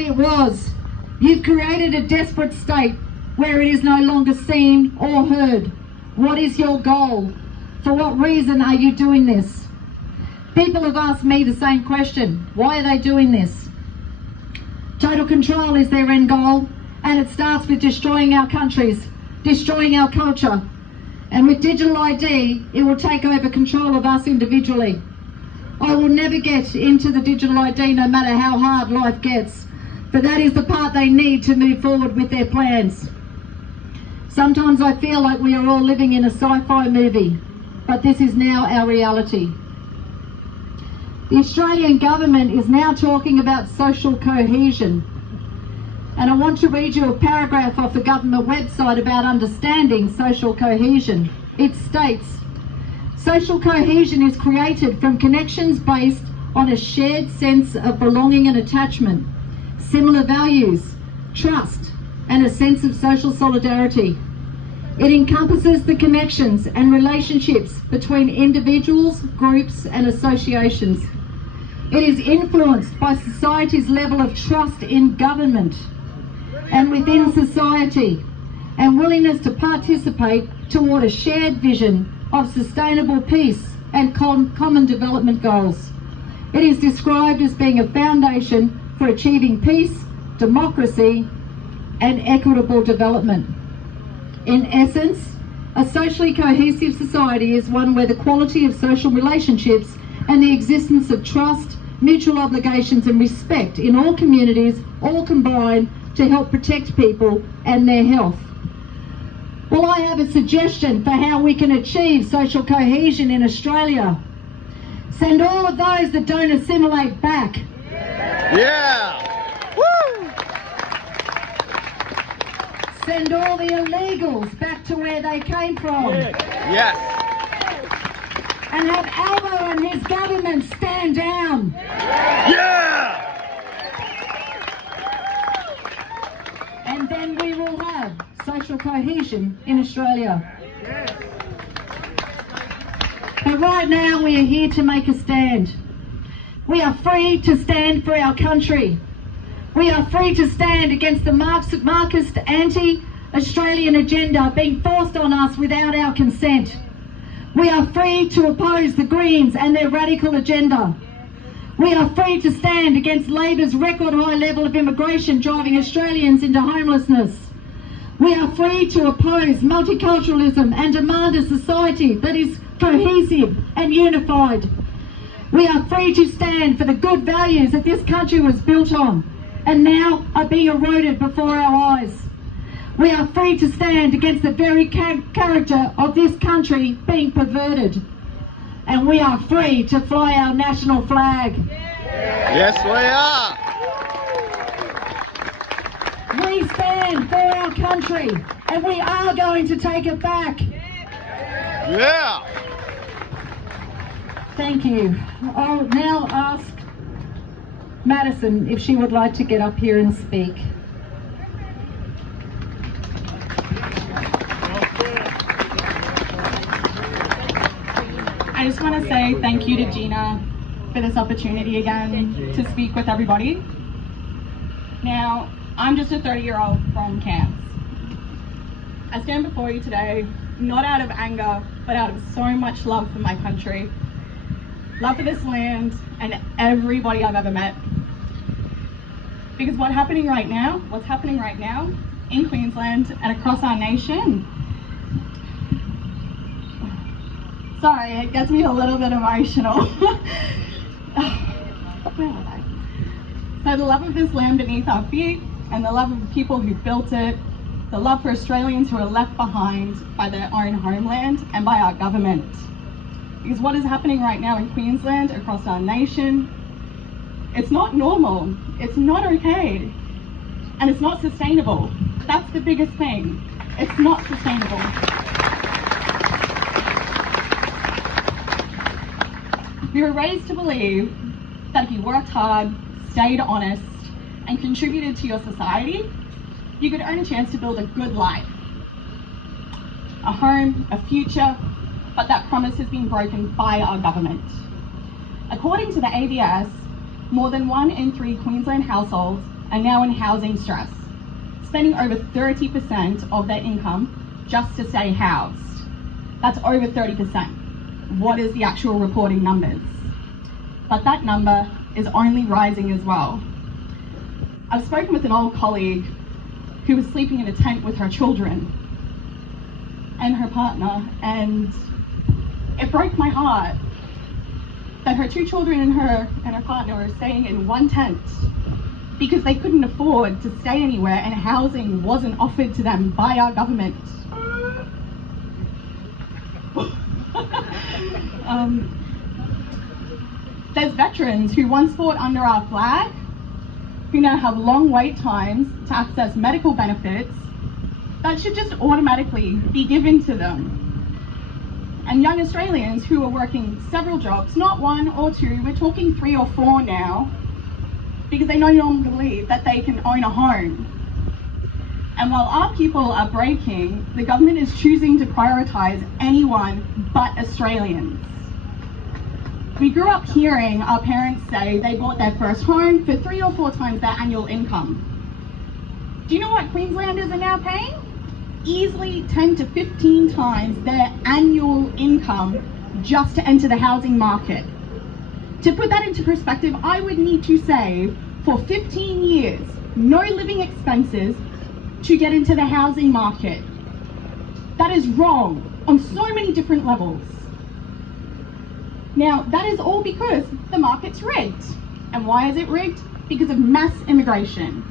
of it was, you've created a desperate state where it is no longer seen or heard. What is your goal? For what reason are you doing this? People have asked me the same question. Why are they doing this? Total control is their end goal, and it starts with destroying our countries, destroying our culture. And with digital ID, it will take over control of us individually. I will never get into the digital ID no matter how hard life gets, but that is the part they need to move forward with their plans. Sometimes I feel like we are all living in a sci-fi movie, but this is now our reality. The Australian government is now talking about social cohesion. And I want to read you a paragraph off the government website about understanding social cohesion. It states, social cohesion is created from connections based on a shared sense of belonging and attachment, similar values, trust, and a sense of social solidarity. It encompasses the connections and relationships between individuals, groups, and associations. It is influenced by society's level of trust in government and within society, and willingness to participate toward a shared vision of sustainable peace and common development goals. It is described as being a foundation for achieving peace, democracy, and equitable development. In essence, a socially cohesive society is one where the quality of social relationships and the existence of trust, mutual obligations and respect in all communities all combine to help protect people and their health. Well, I have a suggestion for how we can achieve social cohesion in Australia. Send all of those that don't assimilate back. Yeah! Woo! Send all the illegals back to where they came from. Yes! And have Albo and his government stand down. Yeah! And then we will have social cohesion in Australia. But right now we are here to make a stand. We are free to stand for our country. We are free to stand against the Marxist anti-Australian agenda being forced on us without our consent. We are free to oppose the Greens and their radical agenda. We are free to stand against Labor's record high level of immigration driving Australians into homelessness. We are free to oppose multiculturalism and demand a society that is cohesive and unified. We are free to stand for the good values that this country was built on and now are being eroded before our eyes. We are free to stand against the very character of this country being perverted. And we are free to fly our national flag. Yes, we are! We stand for our country, and we are going to take it back. Yeah! Thank you. I'll now ask Madison if she would like to get up here and speak. I just want to say thank you to Geena for this opportunity again to speak with everybody. Now, I'm just a 30-year-old from Cairns. I stand before you today, not out of anger, but out of so much love for my country, love for this land and everybody I've ever met. Because what's happening right now in Queensland and across our nation, sorry, it gets me a little bit emotional. Where was I? So the love of this land beneath our feet and the love of the people who built it, the love for Australians who are left behind by their own homeland and by our government. Because what is happening right now in Queensland, across our nation, it's not normal, it's not okay, and it's not sustainable. That's the biggest thing. It's not sustainable. We were raised to believe that if you worked hard, stayed honest, and contributed to your society, you could earn a chance to build a good life. A home, a future, but that promise has been broken by our government. According to the ABS, more than 1 in 3 Queensland households are now in housing stress, spending over 30% of their income just to stay housed. That's over 30%. What is the actual reporting numbers? But that number is only rising as well. I've spoken with an old colleague who was sleeping in a tent with her children and her partner, and it broke my heart that her 2 children and her partner were staying in one tent because they couldn't afford to stay anywhere and housing wasn't offered to them by our government. There's veterans who once fought under our flag who now have long wait times to access medical benefits that should just automatically be given to them. And young Australians who are working several jobs, not 1 or 2, we're talking 3 or 4 now, because they no longer believe that they can own a home. And while our people are breaking, the government is choosing to prioritise anyone but Australians. We grew up hearing our parents say they bought their first home for 3 or 4 times their annual income. Do you know what Queenslanders are now paying? Easily 10 to 15 times their annual income just to enter the housing market. To put that into perspective, I would need to save for 15 years, no living expenses, to get into the housing market. That is wrong on so many different levels. Now, that is all because the market's rigged. And why is it rigged? Because of mass immigration.